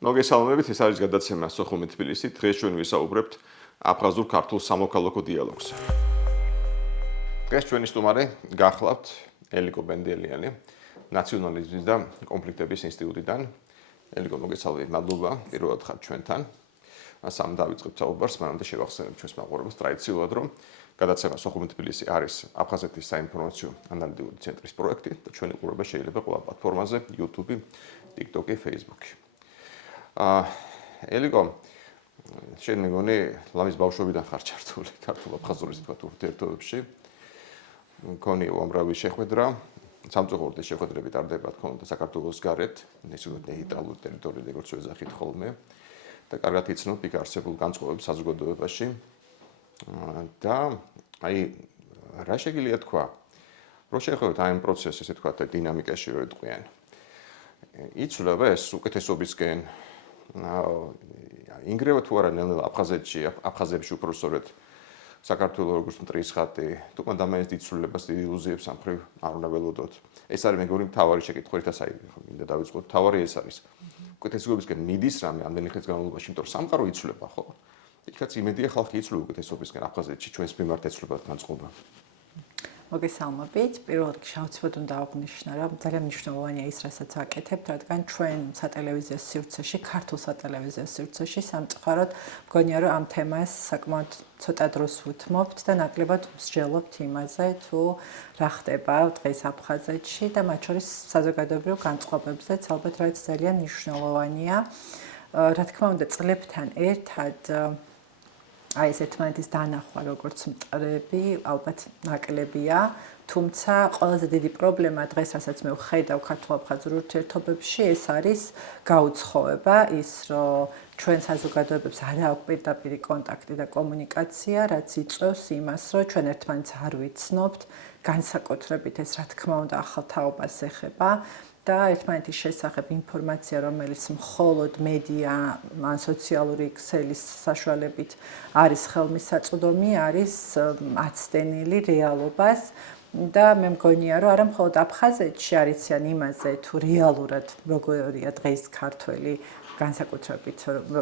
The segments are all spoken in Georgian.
მოგესალმებით, ეს არის გადაცემა სოხუმი თბილისი. დღეს ჩვენ ვისაუბრებთ აფხაზურ ქართულ სამოქალაქო დიალოგზე. დღეს ჩვენი სტუმარი გახლავთ ელიკო ბენდელიანი, ნაციონალიზმის და კონფლიქტების ინსტიტუტიდან. ელიკო, მოგესალმებით, მადლობა პირველად ხართ ჩვენთან. სამ დავიწყებთ საუბარს, მანამდე შევახსენებ ჩვენს მაყურებელს ტრადიციულად, რომ გადაცემა სოხუმი თბილისი არის აფხაზეთის საინფორმაციო ანალიტიკური ცენტრის პროექტი და ჩვენი ყურება შეიძლება ყველა პლატფორმაზე, YouTube, TikTok, Facebook. ელიკო, შენ მეგონი ლამის ბავშვობიდან ხარ ჩართული ქართულ აფხაზურის თქვა ურთიერთობებში. მქონი უამრავი შეხვედრა, სამწუხაროდ შეხვედრები ტარდება თქონდა საქართველოს გარეთ, ისე ნეიტრალურ ტერიტორიაზე, როგორც ვეძახით ხოლმე და კარგად იცნობ იქ არსებულ განწყობებს საზოგადოებაში. და აი რა შეგიძლია თქვა, რომ შეხვედრით აი ამ პროცესის, ესე თქვა, დინამიკაში რო ეტყვიან. იცვლება ეს უკეთესობისკენ ინგრევა თუ არა ნელ-ნელა აფხაზებში უფრო სწორედ საქართველოს როგორც მტრის ხატი, თუ ადამიანის დიცვლებას, ილუზიებს ამ ხრივ არ უნდა ველოდოთ. ეს არის მეგონი მთავარი შეკითხვა, ერთად აი მინდა დავიწყოთ. მთავარი ეს არის. უკეთესობისკენ მიდის რამე ამდენი ხნის განმავლობაში, იმიტომ რომ სამყარო იცვლება, ხო? იქაც იმედია ხალხი იცვლება უკეთესობისკენ აფხაზეთში ჩვენს მიმართ ეცვლებათ განწყობა. მოგესალმებით. პირველად შევცვლით უნდა აღვნიშნო, რომ ძალიან მნიშვნელოვანია ის, რასაც აკეთებთ, რადგან ჩვენ სატელევიზიო სივრცეში, ქართულ სატელევიზიო სივრცეში სამწუხაროდ მგონია, რომ ამ თემას საკმაოდ ცოტა დროს უთმობთ და ნაკლებად მსჯელობთ იმაზე, თუ რა ხდება დღეს აფხაზეთში და მათ შორის საზოგადოებრივ განწყობებზეც, ალბათ რაც ძალიან მნიშვნელოვანია. რა თქმა უნდა, წლებთან ერთად აი ეს ერთმანეთის დანახვა როგორც მტრები ალბათ ნაკლებია, თუმცა ყველაზე დიდი პრობლემა დღეს, რასაც მე ვხედავ ქართულ-აფხაზურ ურთიერთობებში, ეს არის გაუცხოება, ის რომ ჩვენ საზოგადოებებს არ აქვს პირდაპირი კონტაქტი და კომუნიკაცია, რაც იწვევს იმას, რომ ჩვენ ერთმანეთს არ ვიცნობთ, განსაკუთრებით ეს რა თქმა უნდა ახალ თაობას ეხება. და ერთმანეთის შესახებ ინფორმაცია, რომელიც მხოლოდ მედია ან სოციალური ქსელის საშუალებით არის ხელმისაწვდომი, არის აცდენილი რეალობას და მე მგონია, რომ არა მხოლოდ აფხაზეთში არიციან იმაზე, თუ რეალურად როგორია დღეს ქართველი განსაკუთრებით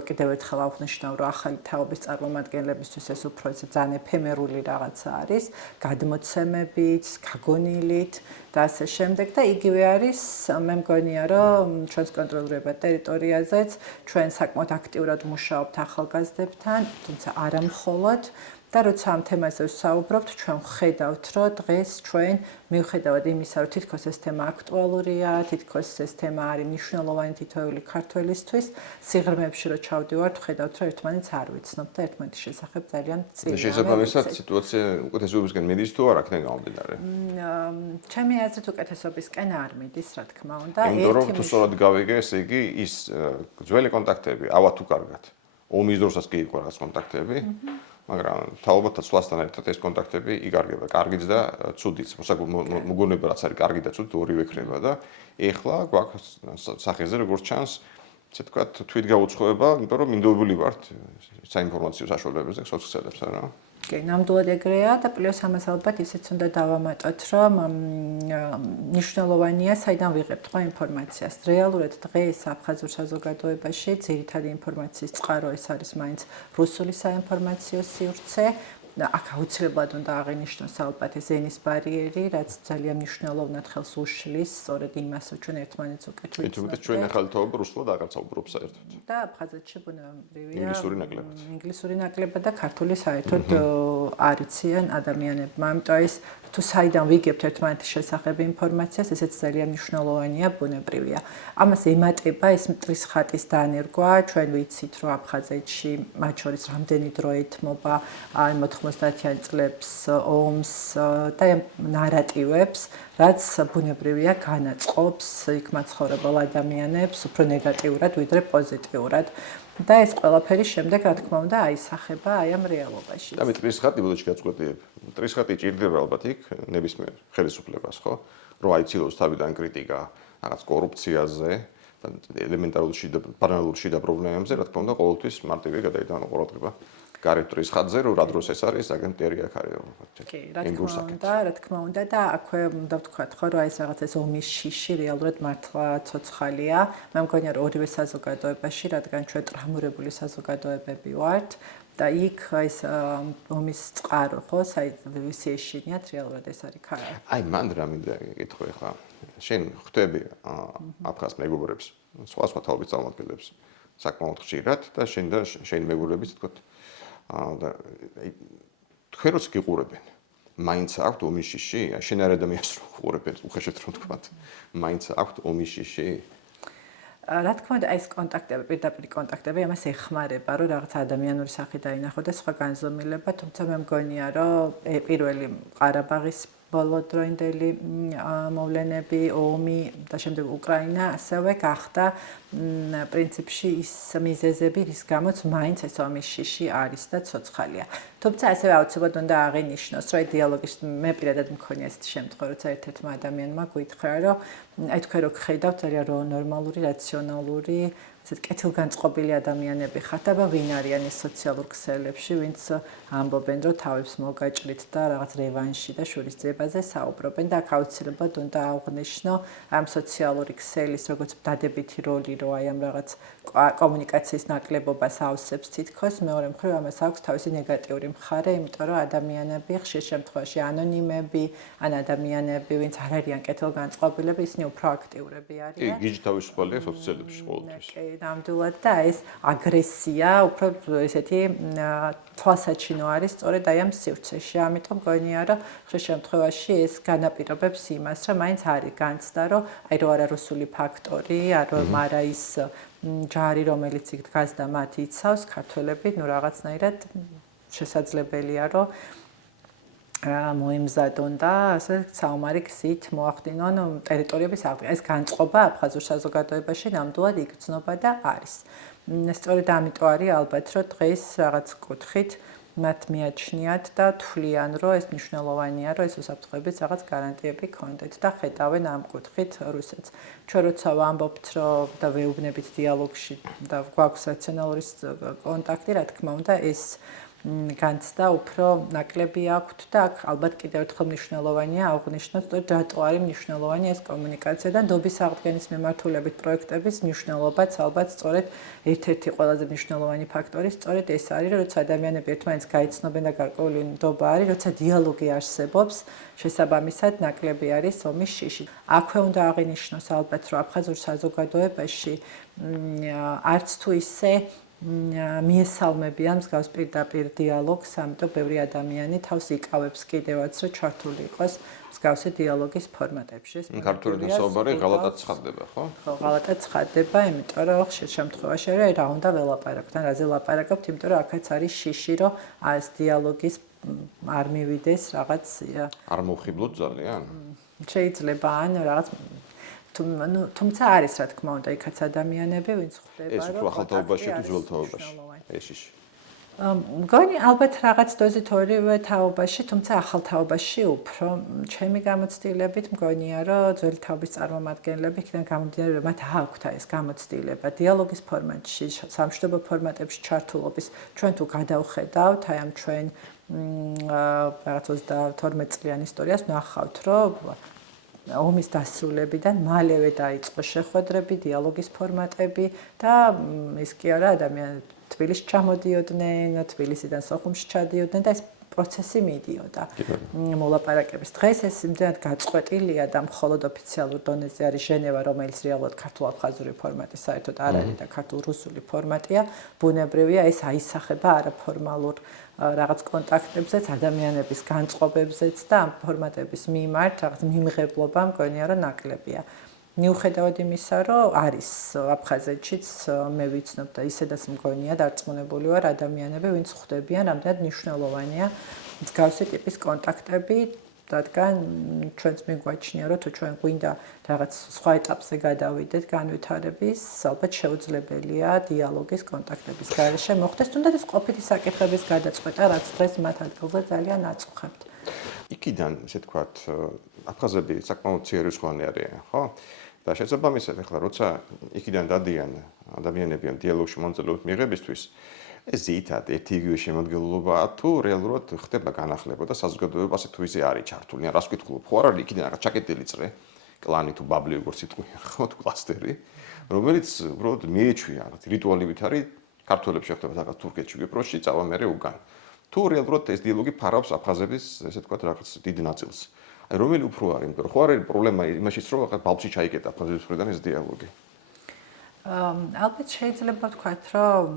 კიდევ ერთხელ აღვნიშნავ, რომ ახალი თაობის წარმომადგენლებისთვის ეს უფრო ძალიან ეფემერული რაღაცა არის, გადმოცემებით, გაგონილით და ასე შემდეგ და იგივე არის, მე მგონია, რომ ჩვენს კონტროლირებად ტერიტორიაზეც ჩვენ საკმაოდ აქტიურად მუშაობთ ახალგაზრდებთან, თუმცა არა მხოლოდ და როცა ამ თემაზე ვსაუბრობთ, ჩვენ ვხედავთ, რომ დღეს ჩვენ მიუხედავად იმისა, რომ თითქოს ეს თემა აქტუალურია, თითქოს ეს თემა არის მნიშვნელოვანი თითოეული ქართველისთვის, სიღრმეებში რო ჩავდივართ, ვხედავთ, რომ ერთმანეთს არ ვიცნობთ და ერთმანეთის შესახებ ძალიან მწირია. შესაბამისად, სიტუაცია უკეთესობისკენ მიდის თუ არა, აქედან გამომდინარე? ჩემი აზრით უკეთესობისკენ არ მიდის, რა თქმა უნდა. იმიტომ რომ თუ სწორად გავიგე, ესე იგი ის ძველი კონტაქტები, ავა თუ კარგად. ომის დროსაც კი იყო რაღაც კონტაქტები. მაგრამ თაობათა ცვლასთან ერთად ეს კონტაქტები იგარგება, კარგიც და ცუდიც. მოგონება რაც არის კარგი და ცუდი ორივე ქრება და ეხლა გვაქვს სახეზე როგორც ჩანს, ესე ვთქვათ, თვითგაუცხოება, იმიტომ რომ მინდობილი ვართ საინფორმაციო საშუალებებზე, სოციალებს არა. კი, ნამდვილად ეგრეა და პლუს ამას ალბათ ისეც უნდა დავამატოთ, რომ მნიშვნელოვანია საიდან ვიღებთ ხო ინფორმაციას. რეალურად დღეს აფხაზურ საზოგადოებაში ძირითადი ინფორმაციის წყარო ეს არის მაინც რუსული საინფორმაციო სივრცე. აქ აუცილებლად უნდა აღინიშნოს ალბათ ეს ენის ბარიერი, რაც ძალიან მნიშვნელოვნად ხელს უშლის სწორედ იმას, რომ ჩვენ ერთმანეთს უკეთ ვიცნობთ. თუმცა ჩვენ ახალი თაობა რუსულად აღარ საუბრობს საერთოდ. და აფხაზეთში ბუნებრივია ინგლისური ნაკლებად და ქართული საერთოდ არიციან ადამიანებმა. ამიტომ ის თუ საიდან ვიგებთ ერთმანეთის შესახებ ინფორმაციას, ესეც ძალიან მნიშვნელოვანია, ბუნებრივია. ამას ემატება ეს მტრის ხატის დანერგვა, ჩვენ ვიცით, რომ აფხაზეთში მათ შორის რამდენი დრო ეთმობა 90-იან წლებს ომს და ნარატივებს, რაც ბუნებრივია განაწყობს იქ მაცხოვრებელ ადამიანებს უფრო ნეგატიურად, ვიდრე პოზიტიურად. და ეს ყველაფერი შემდეგ, რა თქმა უნდა, აისახება აი ამ რეალობაში. და მე მტრის ხატი ბოლოში გაწყვეტიებ. მტრის ხატი ჭირდება ალბათ იქ ნებისმიერ ხელისუფლებას, ხო? რომ აიცილოს თავიდან კრიტიკა რაღაც კორუფციაზე და ელემენტარულ შიდა პრობლემებზე, რა თქმა უნდა, ყოველთვის მარტივი გადაიტანო ყურადღება. გარეთურის ხატზე რომ რა დროს ეს არის საგან ტერიაქ არის კი, რა თქმა უნდა და აქვე უნდა ვთქვათ ხო რომ ეს რაღაც ეს ომის შიში რეალურად მართლა ცოცხალია. მე მგონია რომ ორივე საზოგადოებაში, რადგან ჩვენ ტრამურებული საზოგადოებები ვართ და იქ ეს ომის წყარო ხო, ვისი ეშინიათ რეალურად ეს არის ქარა. აი მან რა მინდა გითხო ხა. შენ ხვდები აფხაზ მეგობრებს, სხვა თაობის წარმომადგენლებს საკმაოდ ხშირად და შენ და შენი მეგობრებიც თქო და თქვენ როც გიყურებენ მაინც აქვთ ომის შიში? შენ არ ადამიანს რო უყურებენ უხეშად რომ თქვათ მაინც აქვთ ომის შიში? რა თქმა უნდა ეს კონტაქტები, პირდაპირ კონტაქტები ამას ეხმარება, რომ რაღაც ადამიანური სახე დაინახო და სხვა განზომილება, თუმცა მე მგონია, რომ პირველი ყარაბაღის ბოლოდროინდელი მოვლენები, ომი და შემდეგ უკრაინა ასევე გახდა პრინციპში ის მიზეზები, რის გამოც მაინც ეს ომის შიში არის და ცოცხალია. თუმცა ასევე აუცილებლად უნდა აღინიშნოს, რომ დიალოგის მე პირადად მქონია ესეთი შემთხვევა, როცა ერთ-ერთმა ადამიანმა გითხრა, რომ აი თქვენ რო გხედავთ ძალიან ნორმალური, რაციონალური ესეთ კეთილგანწყობილი ადამიანები ხართ და ვინ არიან ეს სოციალურ ქსელებში, ვინც ამბობენ, რომ თავებს მოგაჭრით და რაღაც რევანში და შურისძიებაზე საუბრობენ და აქ აუცილებლად უნდა აღვნიშნო ამ სოციალური ქსელის როგორც დადებითი როლი, რომ აი ამ რაღაც კომუნიკაციის ნაკლებობას ავსებს თითქოს, მეორე მხრივ ამას აქვს თავისი ნეგატიური მხარე, იმიტომ რომ ადამიანები ხშირ შემთხვევაში ანონიმები, ან ადამიანები, ვინც არ არიან კეთილგანწყობილები, ისინი უფრო აქტიურები არიან. კი, გიჟი თავისუფალია სოციალებში ყოველთვის. ნამდვილად და ეს აგრესია უფრო ესეთი თვალსაჩინო არის სწორედ აი ამ სივრცეში. ამიტომ მგონია რომ ხშირ შემთხვევაში ეს განაპირობებს იმას, რომ მაინც არის განცდა, რომ აი რო არა რუსული ფაქტორი, არა ის ჯარი, რომელიც იქ დგას და მათ იცავს, ქართველები, ნუ რაღაცნაირად შესაძლებელია, რომ მოიმზადონ და ასე საომარი გზით მოახდინონ ტერიტორიების აღდგენა. ეს განწყობა აფხაზურ საზოგადოებაში ნამდვილად იგრძნობა და არის. სწორედ ამიტომ არის ალბათ, რომ დღეს რაღაც კუთხით მათ მიაჩნიათ და თვლიან, რომ ეს მნიშვნელოვანია, რომ ეს უსაფრთხოების რაღაც გარანტიები ქონდეთ და ხედავენ ამ კუთხით რუსეთს. ჩვენ როცა ვამბობთ, რომ და ვეუბნებით დიალოგში და გვაქვს რაციონალური კონტაქტი, რა თქმა უნდა, ეს განცდა უფრო ნაკლები აქვთ და აქ ალბათ კიდევ ერთხელ მნიშვნელოვანია აღვნიშნოთ, სწორედ რატო არის მნიშვნელოვანი ეს კომუნიკაცია და ნდობის აღდგენის მიმართულებით პროექტების მნიშვნელობაც ალბათ სწორედ ერთ-ერთი ყველაზე მნიშვნელოვანი ფაქტორი სწორედ ეს არის, რომ როცა ადამიანები ერთმანეთს გაიცნობენ და გარკვეული ნდობა არის, როცა დიალოგი არსებობს, შესაბამისად ნაკლები არის ომის შიში. აქვე უნდა აღინიშნოს ალბათ, რომ აფხაზურ საზოგადოებაში არც თუ ისე მიესალმებიან მსგავს პირდაპირ დიალოგს, ამიტომ ბევრი ადამიანი თავს იკავებს კიდევაც, რომ ჩართული იყოს მსგავსი დიალოგის ფორმატებში. ქართულიდან საუბარი ღალატად ცხადდება, ხო? ხო, ღალატად ცხადდება, იმიტომ რომ ხშირ შემთხვევაში რა უნდა ველაპარაკოთ, ან რაზე ვლაპარაკობთ, იმიტომ რომ აქაც არის შიში, რომ ეს დიალოგის არ მივიდეს რაღაც არ მოვხიბლოთ ძალიან? შეიძლება ან რაღაც თუმცა არის რა თქმა უნდა იქაც ადამიანები ვინც ხვდება რომ ეს უფრო ახალ თაობაში თუ ძველ თაობაში ეს ის მგონი ალბათ რაღაც დოზით ორივე თაობაში თუმცა ახალ თაობაში უფრო ჩემი გამოცდილებით მგონია რომ ძველი თაობის წარმომადგენლები იქიდან გამომდინარე რომ მათ აქვთ ეს გამოცდილება დიალოგის ფორმატში სამშვიდობო ფორმატებში ჩართულობის ჩვენ თუ გადავხედავთ აი ამ ჩვენ რაღაც 22 წლიან ისტორიას ნახავთ რომ ომის დასრულებიდან მალევე დაიწყო შეხვედრები, დიალოგის ფორმატები და ის კი არა ადამიანები თბილისში ჩამოდიოდნენ, თბილისიდან სოხუმში ჩადიოდნენ და ეს პროცესი მიდიოდა. მოლაპარაკების დღეს ეს იმდენად გაწყვეტილია და მხოლოდ ოფიციალურ დონეზე არის ჟენევა, რომელიც რეალურად ქართულ-აფხაზური ფორმატი საერთოდ არ არის და ქართულ-რუსული ფორმატია. ბუნებრივია ეს აისახება არაფორმალურ რაღაც კონტაქტებზეც, ადამიანების განწყობებზეც და ამ ფორმატების მიმართ რაღაც მიმღებლობა მგონია რომ ნაკლებია. მიუხედავად იმისა, რომ არის აფხაზეთშიც მე ვიცნობ და ისედაც მგონია დარწმუნებული ვარ ადამიანები, ვინც ხვდებიან, რამდენად მნიშვნელოვანია მსგავსი ტიპის კონტაქტები, რადგან ჩვენც მიგვაჩნია, რომ თუ ჩვენ გვინდა რაღაც სხვა ეტაპზე გადავიდეთ განვითარების, ალბათ შეუძლებელია დიალოგის კონტაქტების გარეშე მოხდეს, თუნდაც ეს ყოფილი საკითხების გადაწყვეტა, რაც დღეს მათ ადგილზე ძალიან აწუხებთ. იქიდან, ესე თქვათ, აფხაზები საკმაოდ ციერისხვანი არიან, ხო? და შესაბამისად, ახლა როცა იქიდან დადიან ადამიანები ამ დიალოგში მონაწილეობის მიღებისთვის, ეს ზეითად ერთი იგივე შემოდგენლობაა თუ რეალურად ხდება განახლება და საზოგადოება ასე თუ ისე არის ჩართული. ან რას ვკითხულობ, ხო არ არის იქიდან რაღაც ჩაკეტილი წრე, კლანი თუ ბაბლი როგორც იტყვიან, ხო თუ კლასტერი, რომელიც უბრალოდ მიეჩვია რაღაც რიტუალებით არის ქართველებს შეხვდება რაღაც თურქეთში, კვიპროსში, წავა მერე უგან. თუ რეალურად ეს დიალოგი ფარავს აფხაზების, ესე ვთქვათ, რაღაც დიდ ნაწილს. აი რომელი უფრო არის, იმიტომ რომ ხო არ არის პრობლემა იმაშიც, რომ რაღაც ბალბში ჩაიკეტა აფხაზების მხრიდან ეს დიალოგი. ალბათ შეიძლება ვთქვათ, რომ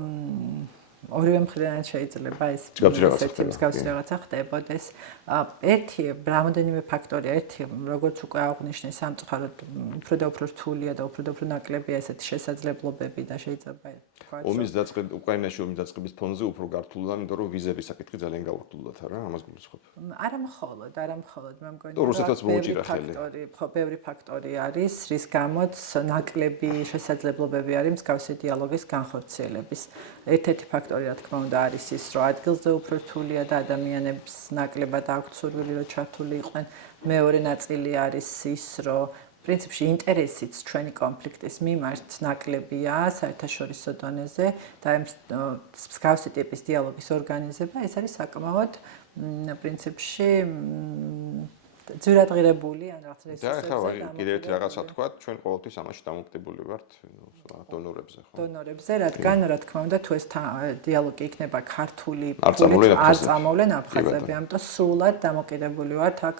ორივე მხრიდან შეიძლება ეს ესეთი მსგავსი რაღაცა ხდებოდეს. ერთი რამოდენიმე ფაქტორია, ერთი როგორც უკვე აღვნიშნე, სამწუხაროდ უფრო და უფრო რთულია და უფრო და უფრო ნაკლებია ესეთი შესაძლებლობები და შეიძლება ვთქვათ. უკრაინაში ომის დაწყების ფონზე უფრო გართულდა, იმიტომ რომ ვიზების საკითხი ძალიან გაურთულდათ, არა? ამას გულისხმობ. არა მხოლოდ, მე მგონი რუსეთსაც მოუჭირა ხელი. ხო, ბევრი ფაქტორი არის, რის გამოც ნაკლები შესაძლებლობები არის მსგავსი დიალოგის განხორციელების. ერთ-ერთი ფაქტორი, რა თქმა უნდა, არის ის, რომ ადგილზე უფრო რთულია და ადამიანებს ნაკლებად აქვთ სურვილი, რომ ჩართული იყვნენ. მეორე ნაწილი არის ის, რომ პრინციპში ინტერესიც ჩვენი კონფლიქტის მიმართ ნაკლებია საერთაშორისო დონეზე და მსგავსი ტიპის დიალოგის ორგანიზება ეს არის საკმაოდ პრინციპში ძვირადღირებული ან რაღაც რესურსებზე. და ახლა კიდევ ერთი რაღაცა თქვა, ჩვენ ყოველთვის ამაში დამოკიდებული ვართ დონორებზე, ხო? დონორებზე, რადგან რა თქმა უნდა თუ ეს დიალოგი იქნება ქართული ფულით არ წამოვლენ აფხაზები, ამიტომ სრულად დამოკიდებული ვართ აქ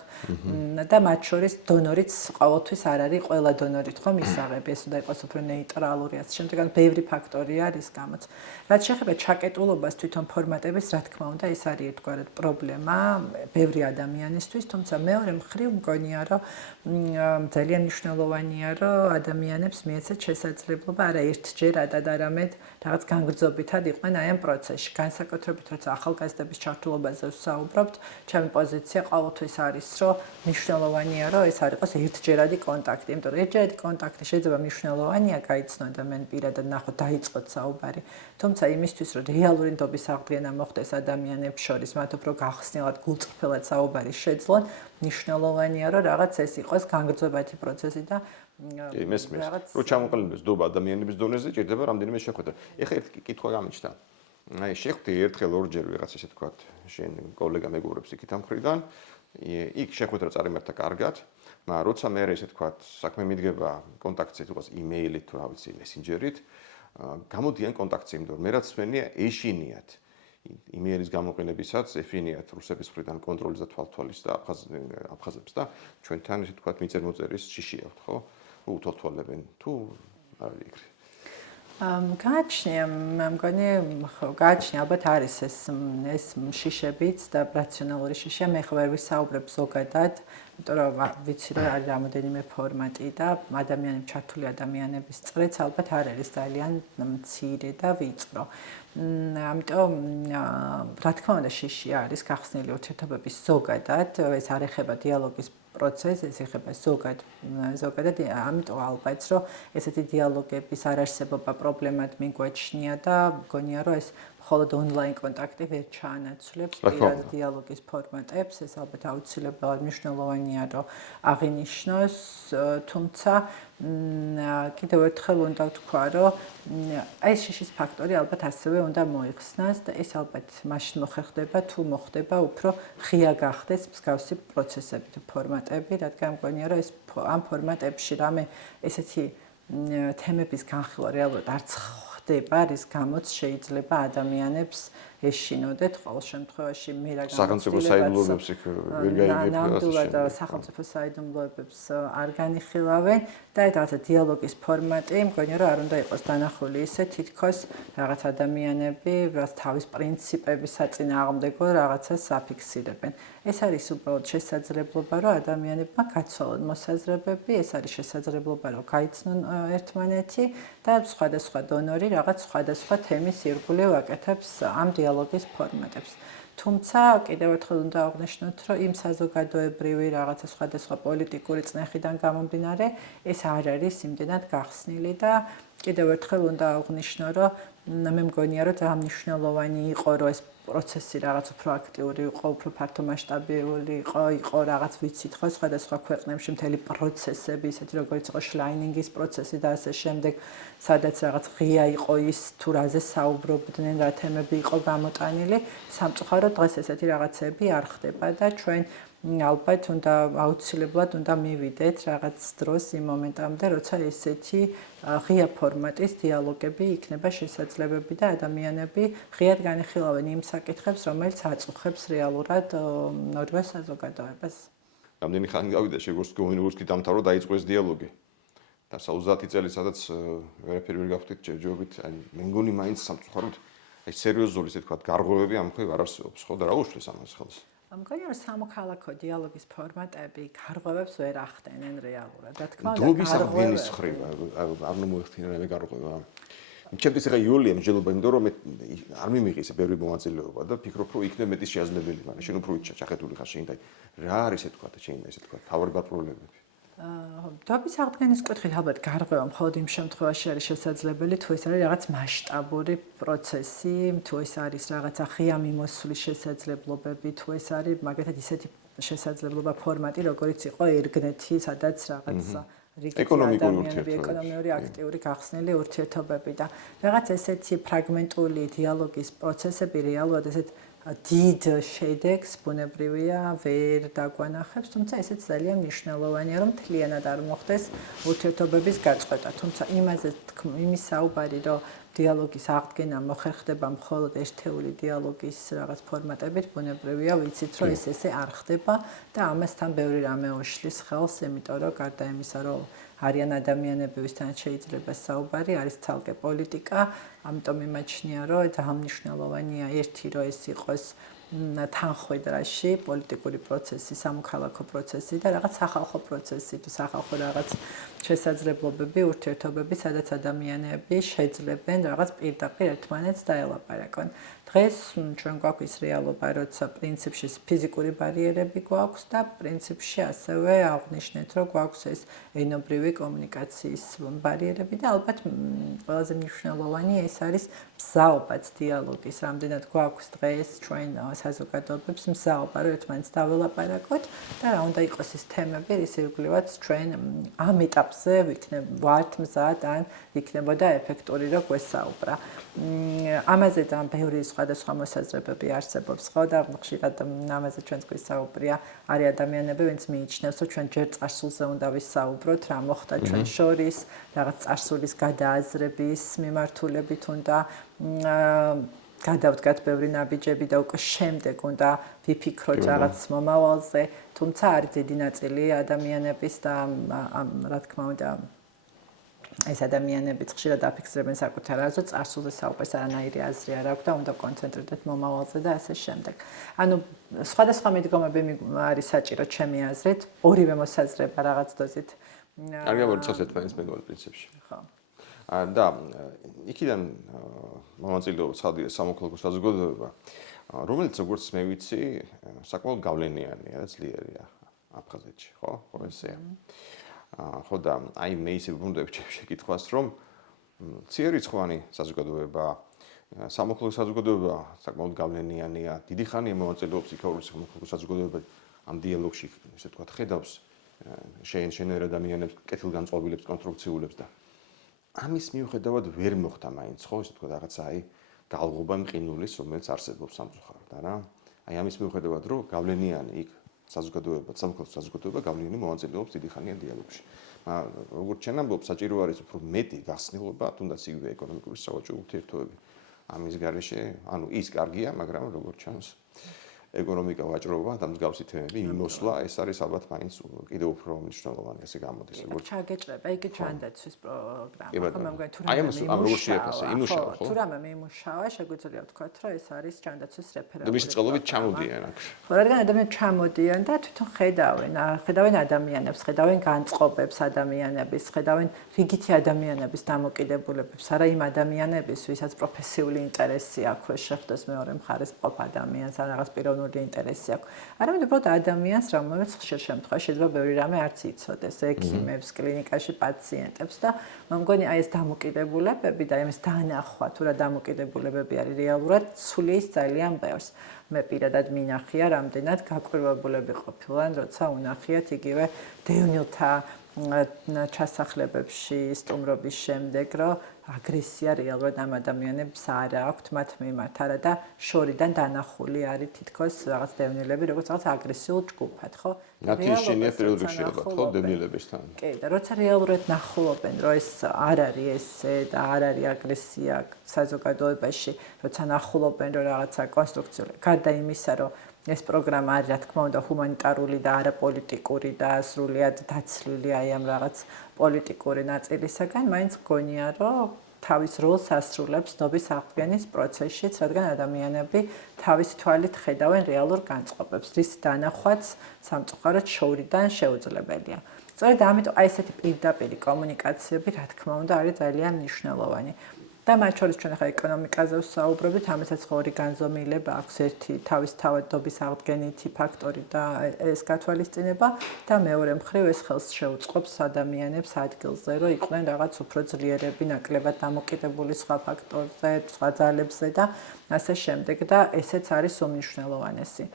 და მათ შორის დონორიც ყოველთვის არ არის ყველა დონორით ხომ ისაღები, ეს უნდა იყოს უფრო ნეიტრალური ასე შემდეგ, ან ბევრი ფაქტორი არის გამოც. რაც შეეხება ჩაკეტულობას თვითონ ფორმატების, რა თქმა უნდა ეს არის ერთგვარად პრობლემა ბევრი ადამიანისთვის, თუმცა მეორე მხრივ მგონია რომ ძალიან მნიშვნელოვანია რომ ადამიანებს მიეცეთ შესაძლებლობა არა ერთჯერად არამედ რაღაც განგრძობითად იყვნენ აი ამ პროცესში. განსაკუთრებით როცა ახალგაზრდების ჩართულობაზე ვსაუბრობთ, ჩემი პოზიცია ყოველთვის არის რომ მნიშვნელოვანია რომ ეს არ იყოს ერთჯერადი კონტაქტი, იმიტომ რომ ერთჯერადი კონტაქტი შეიძლება მნიშვნელოვანია გაიცნო ადამიანი პირადად ნახოთ დაიწყოთ საუბარი. თუმცა იმისთვის რომ რეალური ნდობის აღდგენა მოხდეს ადამიანებს შორის, მათ უფრო გახსნილად გულწრფელად საუბარი შეძლონ, მნიშვნელოვანია რომ რაღაც ეს იყოს განგრძობითი პროცესი და მესმის. რო ჩამოყალიბდეს ნდობა ადამიანების დონეზე, ჭირდება რამდენიმე შეხვედრა. ეხლა ერთი კითხვა გამიჩნდა. აი შეხვდი ერთხელ ორჯერ ვიღაც ესე თქვა, შენ კოლეგა მეგობრებს იქით ამ მხრიდან, იქ შეხვედრა წარიმართა კარგად, მაგრამ როცა მე ესე თქვა, საქმე მიდგება კონტაქტზე, თუნდაც იმეილით თუ რა ვიცი, მესენჯერით, გამოდიან კონტაქტზე, იმიტომ რომ მე რაც მენია ეშინიათ. იმეილის გამოყენებისაც ეფინიათ რუსების მხრიდან კონტროლის და თვალთვალის და აფხაზებს და ჩვენთან ესე თქვა მიწერ-მოწერის შიში აქვთ, ხო? უთვალთვალებენ თუ არ არის ეგრე. გააჩნია, მე მგონი, ხო, გააჩნია, ალბათ არის ეს შიშებიც და რაციონალური შიშია, მე ხო ვერ ვისაუბრებ ზოგადად, იმიტომ რომ ვიცი რომ არის რამოდენიმე ფორმატი და ადამიანებს ჩართული ადამიანების წრეც ალბათ არ არის ძალიან მცირე და ვიწრო. ამიტომ რა თქმა უნდა შიში არის გახსნილი ურთიერთობების ზოგადად, ეს არ ეხება დიალოგის პროცესს, ეს ეხება ზოგადად, ამიტომ ალბათ რომ ესეთი დიალოგების არარსებობა პრობლემად მიგვაჩნია და მგონია რომ ეს მხოლოდ ონლაინ კონტაქტი ვერ ჩაანაცვლებს პირად დიალოგის ფორმატებს, ეს ალბათ აუცილებლად მნიშვნელოვანია რომ აღინიშნოს, თუმცა კიდევ ერთხელ უნდა ვთქვა, რომ აი შიშის ფაქტორი ალბათ ასევე უნდა მოიხსნას და ეს ალბათ მაშინ მოხერხდება თუ მოხდება უფრო ღია გახდეს მსგავსი პროცესები თუ ფორმატები, რადგან მგონია რომ ეს ამ ფორმატებში რამე ესეთი თემების განხილვა რეალურად არც ხდება, რის გამოც შეიძლება ადამიანებს ეშინოდეთ ყოველ შემთხვევაში მე რა სახელმწიფო საიდუმლოებებს ვერ გაიგებ ნამდვილად სახელმწიფო საიდუმლოებებს არ განიხილავენ და ეს რაღაცა დიალოგის ფორმატი მგონია რომ არ უნდა იყოს დანახული ისე თითქოს რაღაც ადამიანები რაც თავის პრინციპების საწინააღმდეგო რაღაცას აფიქსირებენ. ეს არის უბრალოდ შესაძლებლობა რომ ადამიანებმა გაცვალონ მოსაზრებები, ეს არის შესაძლებლობა რომ გაიცნონ ერთმანეთი და სხვადასხვა დონორი რაღაც სხვადასხვა თემის ირგვლივ აკეთებს ამ დიალოგის ფორმატებს. თუმცა კიდევ ერთხელ უნდა აღვნიშნოთ, რომ იმ საზოგადოებრივი რაღაცა სხვადასხვა პოლიტიკური წნეხიდან გამომდინარე, ეს არ არის იმდენად გახსნილი და კიდევ ერთხელ უნდა აღვნიშნო, რომ მე მგონია, რომ ძალიან მნიშვნელოვანი იყო, რომ ეს პროცესი რაღაც უფრო აქტიური იყო, უფრო ფართო მასშტაბური იყო რაღაც ვიცით ხო სხვადასხვა ქვეყნებში მთელი პროცესები, ისეთი როგორც იყო შლაინინგის პროცესი და ასე შემდეგ, სადაც რაღაც ღია იყო ის თუ რაზე საუბრობდნენ, რა თემები იყო გამოტანილი, სამწუხაროდ დღეს ესეთი რაღაცები არ ხდება და ჩვენ ალბათ უნდა აუცილებლად უნდა მივიდეთ რაღაც დროს იმ მომენტამდე, როცა ესეთი ღია ფორმატის დიალოგები იქნება შესაძლებელი და ადამიანები ღიად განიხილავენ იმ საკითხებს, რომელიც აწუხებს რეალურად ორივე საზოგადოებას. რამდენი ხანი გავიდა შეგორსკი დამთავრო დაიწყო ეს დიალოგი. და 30 წელი სადაც ვერაფერი ვერ გავხდით ჯერჯერობით, აი მე მგონი მაინც სამწუხაროდ აი სერიოზული ისე თქვა გარღვევები ამ ხრივ არ არსებობს, ხო და რა უშლის ამას ხელს? მგონია რომ სამოქალაქო დიალოგის ფორმატები გარღვევებს ვერ ახდენენ რეალურად. რა თქმა უნდა, დროის აღდგენის ხრივ არ მოიხდინა რა გარღვევა. ჩემთვის ახლა იულია მსჯელობა იმიტომ რომ მე არ მიმიღე ისე ბევრი მონაწილეობა და ფიქრობ რომ იქნება მეტის შესაძლებელი, მაგრამ შენ უფრო ჩახეთული ხარ შენ და რა არის ეს თქვა და შენ ესე თქვა თავარი გაპრობლემები. დროის აღდგენის კუთხით ალბათ გარღვევა მხოლოდ იმ შემთხვევაში არის შესაძლებელი, თუ ეს არის რაღაც მასშტაბური პროცესი, თუ ეს არის რაღაცა ღია მიმოსვლის შესაძლებლობები, თუ ეს არის მაგალითად ისეთი შესაძლებლობა ფორმატი, როგორიც იყო ერგნეთი, სადაც რაღაც ეკონომიკური აქტიური გახსნილი ურთიერთობები და რაღაც ესეთი ფრაგმენტული დიალოგის პროცესები რეალურად ესეთ დიდ შედეგს ბუნებრივია ვერ დაგვანახებს, თუმცა ესეც ძალიან მნიშვნელოვანია, რომ მთლიანად არ მოხდეს ურთიერთობების გაწყვეტა. თუმცა იმის საუბარი, რომ დიალოგის აღდგენა მოხერხდება მხოლოდ ერთეული დიალოგის რაღაც ფორმატებით, ბუნებრივია, ვიცით, რომ ეს ესე არ ხდება და ამასთან ბევრი რამე უშლის ხელს, იმიტომ რომ გარდა იმისა, რომ არიან ადამიანები, ვისთანაც შეიძლება საუბარი, არის ცალკე პოლიტიკა, ამიტომ იმაჩნია, რომ ძალიან მნიშვნელოვანია ერთი, რომ ეს იყოს თანხვედრაში პოლიტიკური პროცესი, სამოქალაქო პროცესი და რაღაც სახალხო პროცესი, თუ სახალხო რაღაც შესაძლებლობები, ურთიერთობები, სადაც ადამიანები შეძლებენ რაღაც პირდაპირ ერთმანეთს დაელაპარაკონ. დღეს ჩვენ გვაქვს ის რეალობა, როცა პრინციპში ფიზიკური ბარიერები გვაქვს და პრინციპში ასევე აღვნიშნეთ, რომ გვაქვს ეს ენობრივი კომუნიკაციის ბარიერები და ალბათ ყველაზე მნიშვნელოვანი ეს არის მზაობაც დიალოგის. რამდენად გვაქვს დღეს ჩვენ საზოგადოებებს მზაობა, რომ ერთმანეთს დაველაპარაკოთ და რა უნდა იყოს ის თემები, რის ირგვლივაც ჩვენ ამ ეტაპზე ვართ მზად ან იქნებოდა ეფექტური, რომ გვესაუბრა. ამაზე ძალიან ბევრი სხვადასხვა მოსაზრებები არსებობს, ხო და ხშირად ამაზე ჩვენც გვისაუბრია, არის ადამიანები, ვინც მიიჩნევს, რომ ჩვენ ჯერ წარსულზე უნდა ვისაუბროთ, რა მოხდა ჩვენ შორის, რაღაც წარსულის გადააზრების მიმართულებით უნდა გადავდგათ ბევრი ნაბიჯები და უკვე შემდეგ უნდა ვიფიქროთ რაღაც მომავალზე, თუმცა არის დიდი ნაწილი ადამიანების და რა თქმა უნდა ეს ადამიანებიც ხშირად აფიქსირებენ საკუთარ აზრს, წარსულზე საუბარს არანაირი აზრი არ აქვს და უნდა კონცენტრირდეთ მომავალზე და ასე შემდეგ. ანუ სხვადასხვა მიდგომები არის საჭირო ჩემი აზრით, ორივე მოსაზრება რაღაც დოზით. არ გამორჩა ერთმანეთს მეგობრულ პრინციპში. ხო. და იქიდან მონაწილეობა ცხადია სამოქალაქო საზოგადოება, რომელიც როგორც მე ვიცი, საკმაოდ გავლენიანია და ძლიერია აფხაზეთში, ხო? ხო ესეა. ხო და აი მე ისე ვუნდებ შეკითხვას, რომ ციერრიცხვანი საზოგადოება, სამოქალაქო საზოგადოება საკმაოდ გავლენიანია, დიდი ხანია მონაწილეობს იქაურის სამოქალაქო საზოგადოება ამ დიალოგში, ესე ვთქვათ, ხედავს შეინჟინერ ადამიანებს, კეთილგანწყობილებს, კონსტრუქციულებს და ამის მიუხედავად ვერ მოხდა მაინც, ხო, ესე ვთქვათ, რაღაცა აი გალღობა მყინულის, რომელიც არსებობს სამწუხაროდ, არა? აი ამის მიუხედავად, რომ გავლენიანი იქ საზოგადოება, სამოქალაქო საზოგადოება გავლენიანი მონაწილეობს დიდი ხანია დიალოგში. როგორც ჩვენ ამბობ, საჭირო არის უფრო მეტი გახსნილობა, თუნდაც იგივე ეკონომიკური სავაჭრო ურთიერთობები. ამის გარეშე, ანუ ის კარგია, მაგრამ როგორც ჩანს, ეკონომიკა, ვაჭრობა და მსგავსი თემები, იმოსვლა, ეს არის ალბათ მაინც კიდევ უფრო მნიშვნელოვანი, ესე გამოდის, როგორც ჩაგეჭრება, იგი ჯანდაცვის პროგრამა, ხო, მე მგონი თუ აი ამას ამ როგორ შეაფასე, იმუშავა, ხო? თუ რამე მიმუშავა, შეგვიძლია ვთქვათ, რომ ეს არის ჯანდაცვის რეფერენდუმი. და მისი წყალობით ჩამოდიან აქ. ხო, რადგან ადამიანები ჩამოდიან და თვითონ ხედავენ ადამიანებს, ხედავენ განწყობებს ადამიანების, ხედავენ რიგითი ადამიანების დამოკიდებულებებს, არა იმ ადამიანების, ვისაც პროფესიული ინტერესი აქვს შეხვდეს მეორე მხარეს მყოფ ადამიანს, ან რაღაც პიროვნული პერსონალური ინტერესი აქვს. არამედ უბრალოდ ადამიანს, რომელმაც ხშირ შემთხვევაში შეიძლება ბევრი რამე არც იცოდეს, ექიმებს, კლინიკაში პაციენტებს და მე მგონი აი ეს დამოკიდებულებები და იმის დანახვა, თუ რა დამოკიდებულებები არის რეალურად, ცulis ძალიან ბევრს. მე პირადად მინახია, რამდენად გაკვირვებულები ყოფილან, როცა უნახიათ იგივე დევნილთა ჩასახლებებში სტუმრობის შემდეგ, რომ აგრესია რეალურად ამ ადამიანებს არ აქვთ მათ მიმართ, არა და შორიდან დანახული არის თითქოს რაღაც დევნილები, როგორც რაღაც აგრესიულ ჯგუფად, ხო? მათი შინია პირველ რიგში ალბათ, ხო, დევნილებისთან. კი, და როცა რეალურად ნახულობენ, რომ ეს არ არის ესე და არ არის აგრესია საზოგადოებაში, როცა ნახულობენ, რომ რაღაცა კონსტრუქციული, გარდა იმისა, რომ ეს პროგრამა არის, რა თქმა უნდა, ჰუმანიტარული და არაპოლიტიკური და სრულიად დაცლილი აი ამ რაღაც პოლიტიკური ნაწილისაგან, მაინც გონია, რომ თავის როლს ასრულებს ნობის აღდგენის პროცესშიც, რადგან ადამიანები თავის თვალით ხედავენ რეალურ განწყობებს, რის დანახვაც სამწუხაროდ შორიდან შეუძლებელია. სწორედ ამიტომ აი ესეთი პირდაპირი კომუნიკაციები, რა თქმა უნდა, არის ძალიან მნიშვნელოვანი. და მათ შორის ჩვენ ახლა ეკონომიკაზე ვსაუბრობთ, ამასაც ორი განზომილება აქვს, ერთი თავისთავად ნობის აღდგენითი ფაქტორი და ეს გათვალისწინება და მეორე მხრივ ეს ხელს შეუწყობს ადამიანებს ადგილზე, რომ იყვნენ რაღაც უფრო ძლიერები, ნაკლებად დამოკიდებული სხვა ფაქტორზე, სხვა ძალებზე და ასე შემდეგ და ესეც არის უმნიშვნელოვანესი.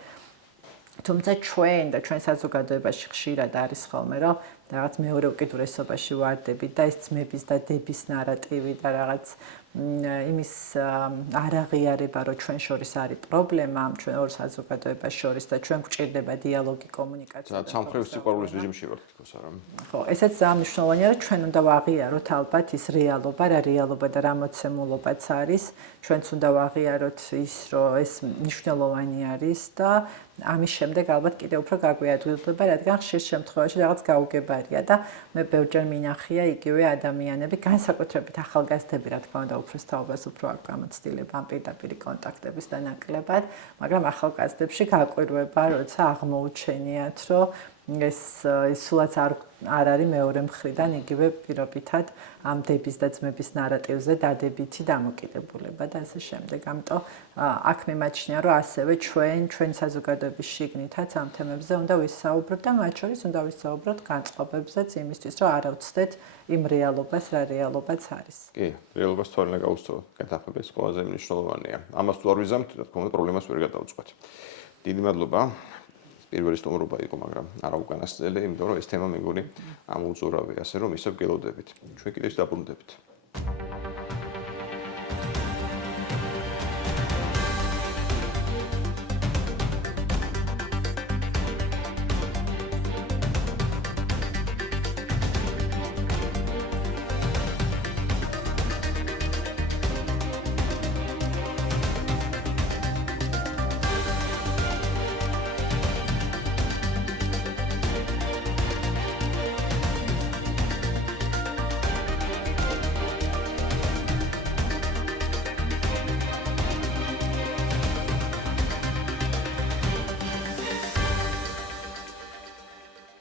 თუმცა ჩვენ და ჩვენ საზოგადოებაში ხშირად არის ხოლმე, რომ რაღაც მეორე უკიდურესობაში ვარდებით და ეს ძმების და დების ნარატივი და რაღაც იმის არაღიარება, რომ ჩვენ შორის არის პრობლემა, ჩვენ ორ საზოგადოებას შორის და ჩვენ გვჭირდება დიალოგი, კომუნიკაცია. სამხრეთ სიყვარულის რეჟიმში ვართ თქოს არა. ხო, ესეც ძალიან მნიშვნელოვანია, რომ ჩვენ უნდა ვაღიაროთ ალბათ ის რეალობა, რა რეალობა და რა მოცემულობაც არის. ჩვენც უნდა ვაღიაროთ ის, რომ ეს მნიშვნელოვანი არის და ამის შემდეგ ალბათ კიდევ უფრო გაგვიადგილდება, რადგან ხშირ შემთხვევაში რაღაც გაუგებარია და მე ბევრჯერ მინახია იგივე ადამიანები, განსაკუთრებით ახალგაზრდები, რა თქმა უნდა, უფრო სწავლებას უფრო აქვს გამოცდილება ამ პირდაპირი კონტაქტების და ნაკლებად, მაგრამ ახალგაზრდებში გაკვირვება, როცა აღმოუჩენიათ, რომ ეს სულაც არ არის მეორე მხრიდან იგივე პირობითად ამ დების და ძმების ნარატივზე დადებითი დამოკიდებულება და ასე შემდეგ. ამიტომ აქ მიმაჩნია, რომ ასევე ჩვენ საზოგადოების შიგნითაც ამ თემებზე უნდა ვისაუბროთ და მათ შორის უნდა ვისაუბროთ განწყობებზეც იმისთვის, რომ არ ავცდეთ იმ რეალობას, რა რეალობაც არის. კი, რეალობას თვალე უნდა გაუსწოროთ. გადახება ეს ყველაზე მნიშვნელოვანია. ამას თუ არ ვიზამთ, რა თქმა უნდა, პრობლემას ვერ გადავწყვეტ. დიდი მადლობა. პირველი სტუმრობა იყო, მაგრამ არა უკანასკნელი, იმიტომ რომ ეს თემა მეგონი ამოუწურავია, ასე რომ ისევ გელოდებით. ჩვენ კიდევ დაბრუნდებით.